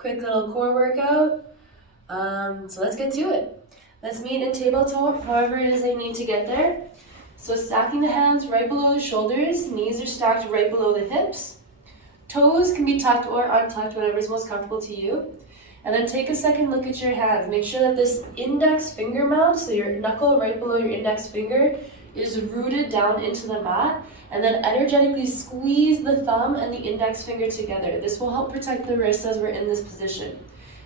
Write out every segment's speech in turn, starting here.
quick little core workout. So let's get to it. Let's meet in tabletop, however it is I need to get there. So stacking the hands right below the shoulders, knees are stacked right below the hips. Toes can be tucked or untucked, whatever is most comfortable to you. And then take a second look at your hands. Make sure that this index finger mount, so your knuckle right below your index finger, is rooted down into the mat. And then energetically squeeze the thumb and the index finger together. This will help protect the wrists as we're in this position.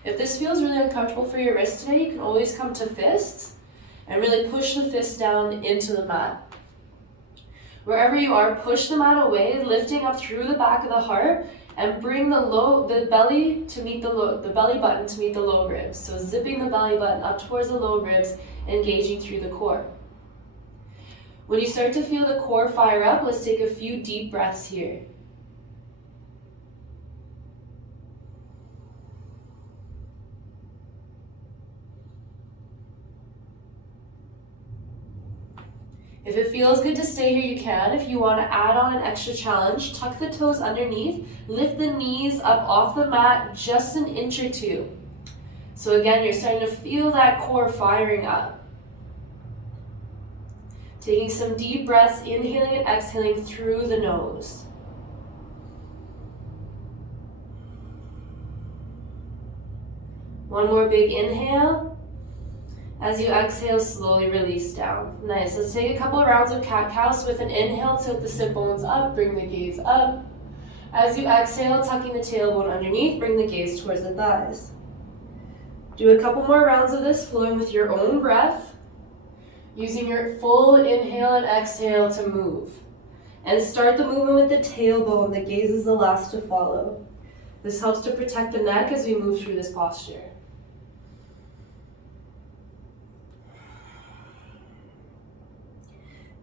If this feels really uncomfortable for your wrist today, you can always come to fists and really push the fist down into the mat. Wherever you are, push the mat away, lifting up through the back of the heart, and bring the belly to meet the belly button to meet the low ribs. So zipping the belly button up towards the low ribs, engaging through the core. When you start to feel the core fire up, let's take a few deep breaths here. If it feels good to stay here, you can. If you want to add on an extra challenge, tuck the toes underneath, lift the knees up off the mat just an inch or two. So again, you're starting to feel that core firing up. Taking some deep breaths, inhaling and exhaling through the nose. One more big inhale. As you exhale, slowly release down. Nice. Let's take a couple of rounds of cat-cow. So with an inhale, tilt the sit bones up, bring the gaze up. As you exhale, tucking the tailbone underneath, bring the gaze towards the thighs. Do a couple more rounds of this, flowing with your own breath, using your full inhale and exhale to move. And start the movement with the tailbone. The gaze is the last to follow. This helps to protect the neck as we move through this posture.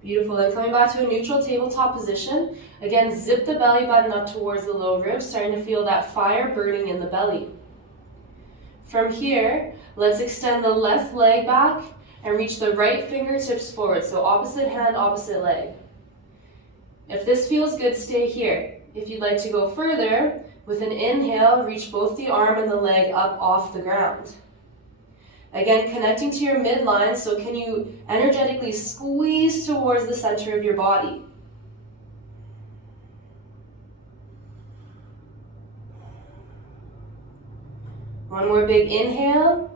Beautiful. Then coming back to a neutral tabletop position. Again, zip the belly button up towards the low ribs, starting to feel that fire burning in the belly. From here, let's extend the left leg back and reach the right fingertips forward. So opposite hand, opposite leg. If this feels good, stay here. If you'd like to go further, with an inhale, reach both the arm and the leg up off the ground. Again, connecting to your midline, so can you energetically squeeze towards the center of your body? One more big inhale.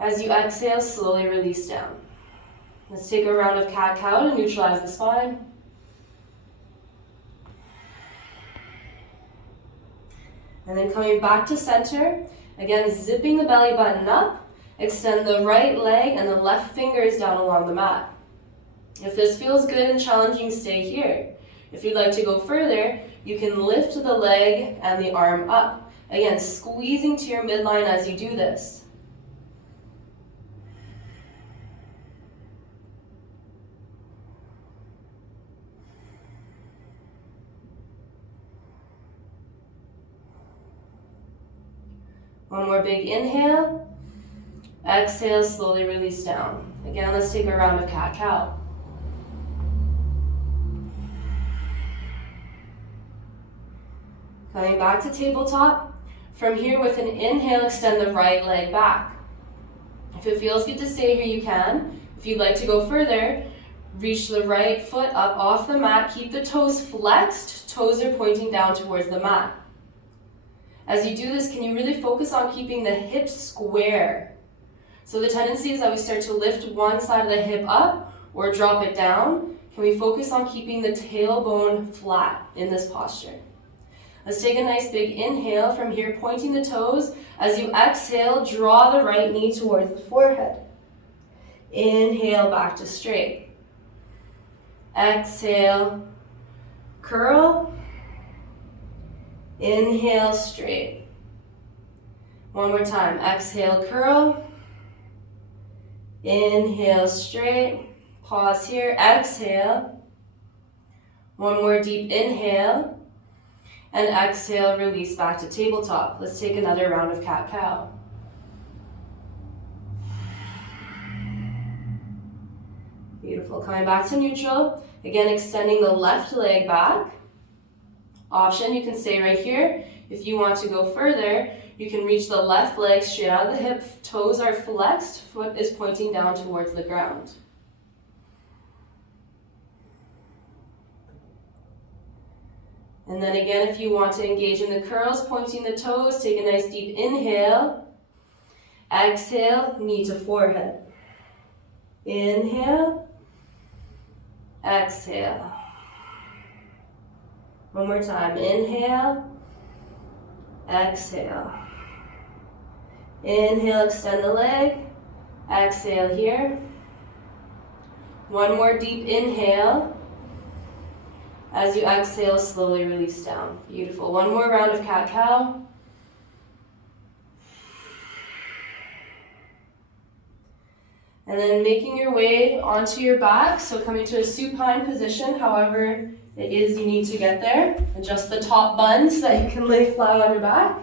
As you exhale, slowly release down. Let's take a round of cat-cow to neutralize the spine. And then coming back to center, again, zipping the belly button up. Extend the right leg and the left fingers down along the mat. If this feels good and challenging, stay here. If you'd like to go further, you can lift the leg and the arm up. Again, squeezing to your midline as you do this. One more big inhale. Exhale, slowly release down. Again, let's take a round of cat-cow. Coming back to tabletop. From here, with an inhale, extend the right leg back. If it feels good to stay here, you can. If you'd like to go further, reach the right foot up off the mat. Keep the toes flexed. Toes are pointing down towards the mat. As you do this, can you really focus on keeping the hips square? So the tendency is that we start to lift one side of the hip up or drop it down. Can we focus on keeping the tailbone flat in this posture? Let's take a nice big inhale. From here, pointing the toes. As you exhale, draw the right knee towards the forehead. Inhale, back to straight. Exhale, curl. Inhale, straight. One more time. Exhale, curl. Inhale, straight. Pause here. Exhale. One more deep inhale. And exhale, release back to tabletop. Let's take another round of cat-cow. Beautiful. Coming back to neutral. Again, extending the left leg back. Option, you can stay right here. If you want to go further, you can reach the left leg straight out of the hip, toes are flexed, foot is pointing down towards the ground. And then again, if you want to engage in the curls, pointing the toes, take a nice deep inhale. Exhale, knee to forehead. Inhale. Exhale. One more time. Inhale. Exhale. Inhale, extend the leg. Exhale here. One more deep inhale. As you exhale, slowly release down. Beautiful. One more round of cat-cow. And then making your way onto your back, so coming to a supine position, however it is you need to get there. Adjust the top bun so that you can lay flat on your back.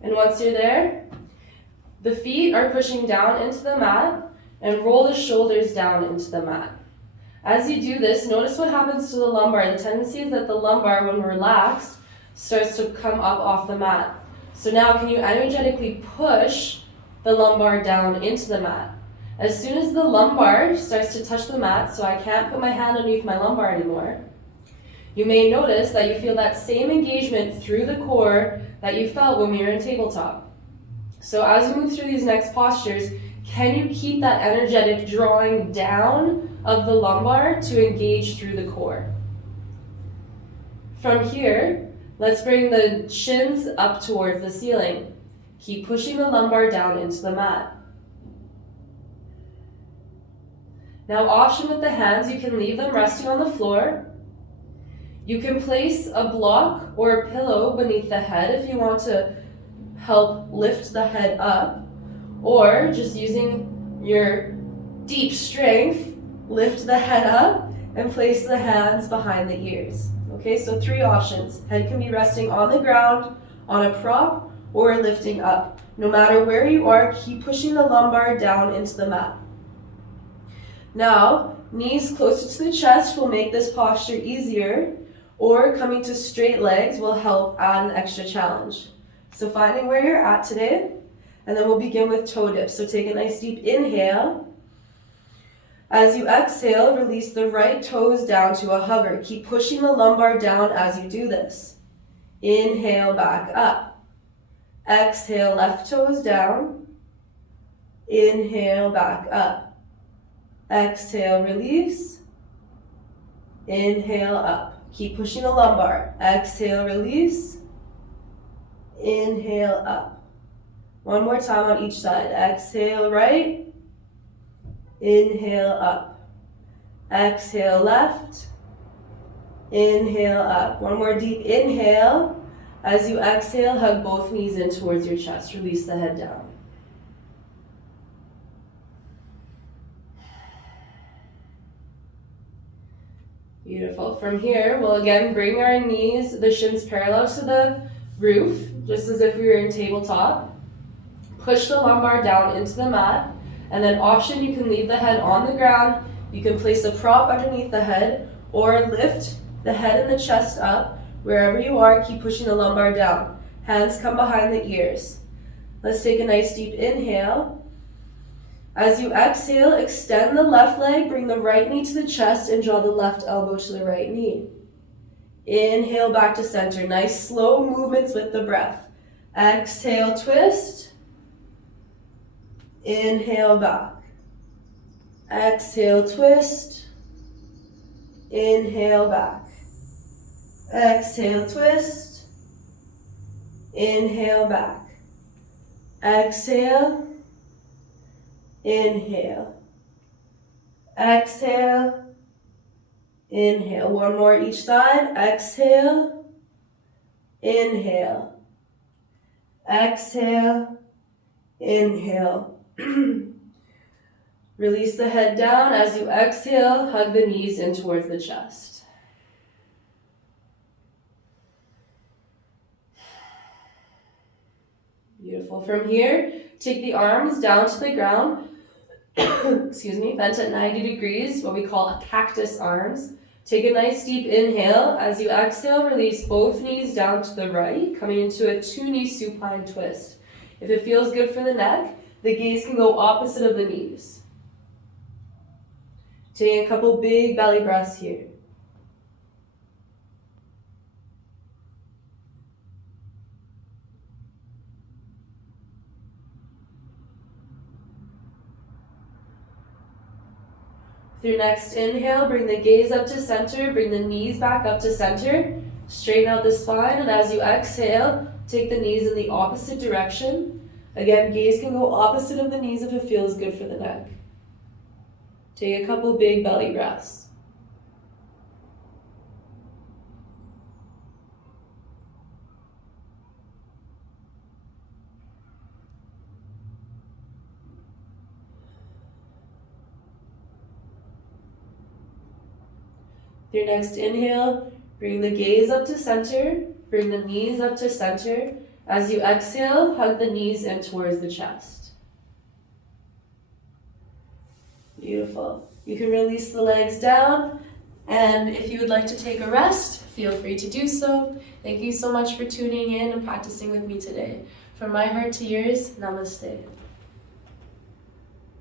And once you're there, the feet are pushing down into the mat and roll the shoulders down into the mat. As you do this, notice what happens to the lumbar. The tendency is that the lumbar, when relaxed, starts to come up off the mat. So now can you energetically push the lumbar down into the mat? As soon as the lumbar starts to touch the mat, so I can't put my hand underneath my lumbar anymore, you may notice that you feel that same engagement through the core that you felt when we were in tabletop. So as you move through these next postures, can you keep that energetic drawing down of the lumbar to engage through the core? From here, let's bring the shins up towards the ceiling. Keep pushing the lumbar down into the mat. Now, option with the hands, you can leave them resting on the floor. You can place a block or a pillow beneath the head if you want to help lift the head up, or just using your deep strength, lift the head up and place the hands behind the ears. Okay, so 3 options. Head can be resting on the ground, on a prop, or lifting up. No matter where you are, keep pushing the lumbar down into the mat. Now, knees closer to the chest will make this posture easier, or coming to straight legs will help add an extra challenge. So finding where you're at today, and then we'll begin with toe dips. So take a nice deep inhale. As you exhale, release the right toes down to a hover. Keep pushing the lumbar down as you do this. Inhale, back up. Exhale, left toes down. Inhale, back up. Exhale, release. Inhale, up. Keep pushing the lumbar. Exhale, release. Inhale, up. One more time on each side. Exhale, right. Inhale, up. Exhale, left. Inhale, up. One more deep inhale. As you exhale, hug both knees in towards your chest. Release the head down. Beautiful. From here, we'll again bring our knees, the shins parallel to the roof, just as if we were in tabletop. Push the lumbar down into the mat, and then option, you can leave the head on the ground. You can place a prop underneath the head, or lift the head and the chest up. Wherever you are, keep pushing the lumbar down. Hands come behind the ears. Let's take a nice deep inhale. As you exhale, extend the left leg, bring the right knee to the chest, and draw the left elbow to the right knee. Inhale back to center. Nice slow movements with the breath. Exhale, twist. Inhale back. Exhale, twist. Inhale back. Exhale, twist. Inhale back. Exhale. Inhale. Exhale. Inhale. One more each side. Exhale. Inhale. Exhale. Inhale. Release the head down. As you exhale, hug the knees in towards the chest. Beautiful. From here, take the arms down to the ground. excuse me, bent at 90 degrees, what we call a cactus arms. Take a nice deep inhale. As you exhale, release both knees down to the right, coming into a 2-knee supine twist. If it feels good for the neck, the gaze can go opposite of the knees. Taking a couple big belly breaths here. With your next inhale, bring the gaze up to center, bring the knees back up to center, straighten out the spine, and as you exhale, take the knees in the opposite direction. Again, gaze can go opposite of the knees if it feels good for the neck. Take a couple big belly breaths. With your next inhale, bring the gaze up to center, bring the knees up to center. As you exhale, hug the knees in towards the chest. Beautiful. You can release the legs down, and if you would like to take a rest, feel free to do so. Thank you so much for tuning in and practicing with me today. From my heart to yours, namaste.